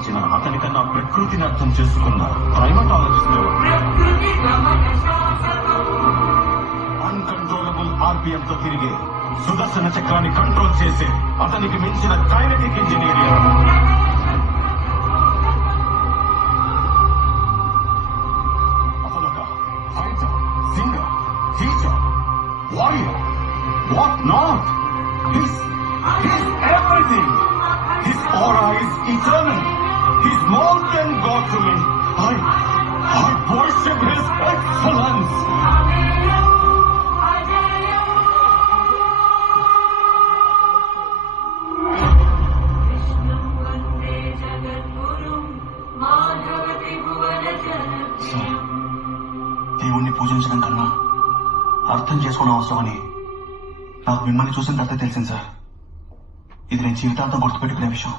గమనించిన అతనికన్నా ప్రకృతిని అర్థం చేసుకున్న ప్రైమటాలజిస్ట్ అన్కంట్రోలబుల్ ఆర్పిఎం తో తిరిగే సుదర్శన చక్రాన్ని కంట్రోల్ చేసే అతనికి మించిన కైనెటిక్ ఇంజనీరింగ్ అతనొక fighter, singer, teacher, warrior, what not. He's everything. His aura is eternal. He's more than God to me. I worship His excellence. దేవుణ్ణి పూజించడం కన్నా అర్థం చేసుకోవడం అవసరమని నాకు మిమ్మల్ని చూసిన తర్వాత తెలిసింది సార్. ఇది నేను జీవితాంతం గుర్తుపెట్టుకునే విషయం.